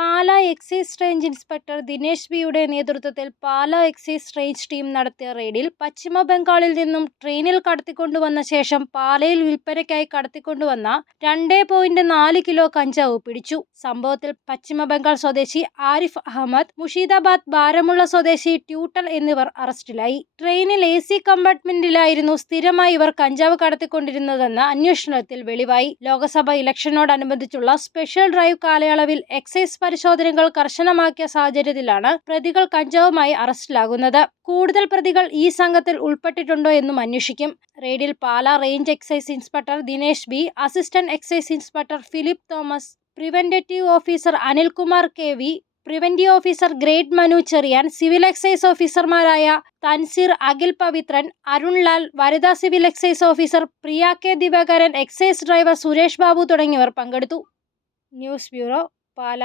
পাঁচ Pala excise range inspector Dinesh ബിയുടെ നേതൃത്വത്തിൽ പാലാ എക്സൈസ് റേഞ്ച് ടീം നടത്തിയ റെയ്ഡിൽ പശ്ചിമ ബംഗാളിൽ നിന്നും ട്രെയിനിൽ കടത്തിക്കൊണ്ടുവന്ന ശേഷം പാലയിൽ വിൽപ്പനയ്ക്കായി കടത്തിക്കൊണ്ടുവന്ന രണ്ട് പോയിന്റ് നാല് കിലോ കഞ്ചാവ് പിടിച്ചു. സംഭവത്തിൽ പശ്ചിമ ബംഗാൾ സ്വദേശി ആരിഫ് അഹമ്മദ് മുഷീദാബാദ് ബാരമുള്ള സ്വദേശി ട്യൂട്ടൽ എന്നിവർ അറസ്റ്റിലായി. ട്രെയിനിൽ എ സി കമ്പാർട്ട്മെന്റിലായിരുന്നു സ്ഥിരമായി ഇവർ കഞ്ചാവ് കടത്തിക്കൊണ്ടിരുന്നതെന്ന് അന്വേഷണത്തിൽ വെളിവായി. ലോക്സഭ ഇലക്ഷനോടനുബന്ധിച്ചുള്ള സ്പെഷ്യൽ ഡ്രൈവ് കാലയളവിൽ എക്സൈസ് പരിശോധനകൾ കർശനമാക്കിയ സാഹചര്യത്തിലാണ് പ്രതികൾ കഞ്ചാവുമായി അറസ്റ്റിലാകുന്നത്. കൂടുതൽ പ്രതികൾ ഈ സംഘത്തിൽ ഉൾപ്പെട്ടിട്ടുണ്ടോ എന്നും അന്വേഷിക്കും. റെയ്ഡിൽ Pala range excise inspector Dinesh B assistant excise inspector Philip Thomas preventative officer Anilkumar K V preventive officer grade Manu Cheriyan civil excise ഓഫീസർമാരായ തൻസീർ അഖിൽ പവിത്രൻ അരുൺലാൽ വനിതാ civil excise officer Priya K Divakaran excise driver Suresh Babu തുടങ്ങിയവർ പങ്കെടുത്തു. News bureau Pala.